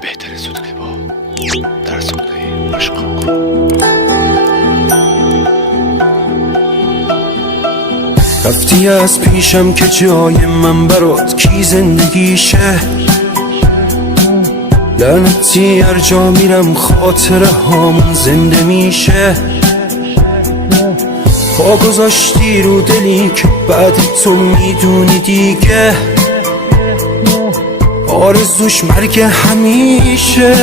بهتره زود که با در سخته عشقم کنم. رفتی از پیشم که جای من برات کی زندگیشه، لعنتی هر جا میرم خاطره هامون زنده میشه. پا گذاشتی رو دلی که بعد تو میدونی دیگه آرزوش مرگ همیشه.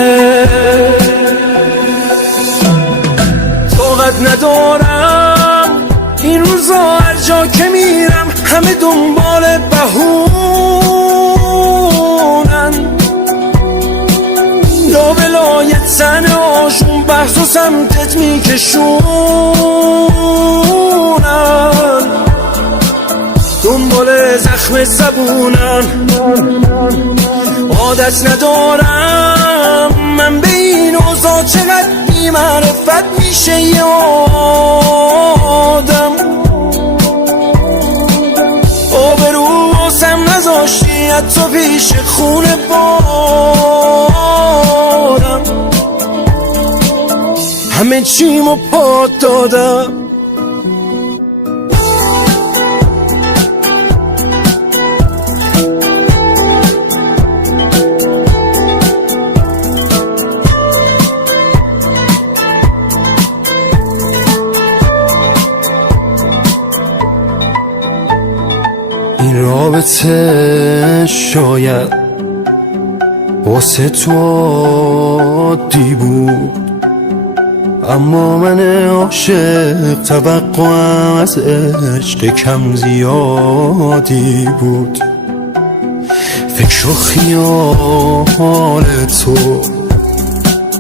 طاقت ندارم این روزا هر جا که میرم همه دنبال بهونن، لا ولایت زن آشون بحث و سمتت میکشونن، دنبال زخم زبونن. عادت ندارم من به این اوضاع چقدر بی معرفت میشه یه آدم. آبرو واسم نذاشتی حتی پیش خونه بارم، همه چیمو پات دادم. این رابطه شاید واسه تو عادی بود، اما من عاشق توقعم از عشق کم زیادی بود. فکر و خیال تو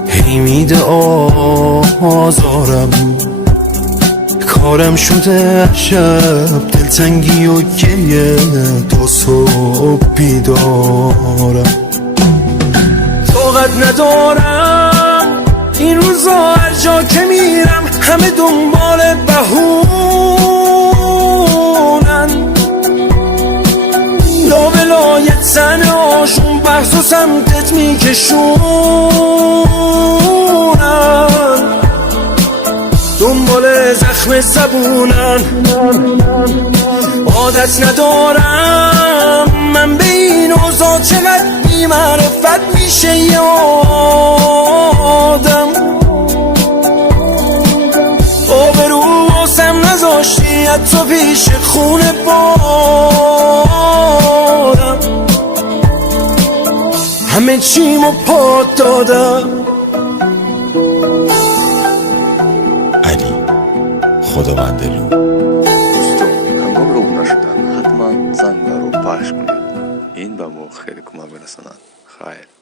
هی میده آزارم، کارم شده شب دلتنگی و گریه تا صبح بیدارم. طاقت ندارم این روزا هر جا که میرم همه دنبال بهونن، لا ولایت زن آشون بحث و سمتت میکشونن، دنبال زخم زبونن. عادت ندارم من به این اوضاع چقدر بی معرفت میشه یه آدم. آبرو واسم نذاشتی حتی پیش خونه بارم، همه چیمو پات دادم. خداوندلو کانال رو نشدن حتما زنگ رو پخش کنید، این به ما خیلی کمک می‌رساند. خیر.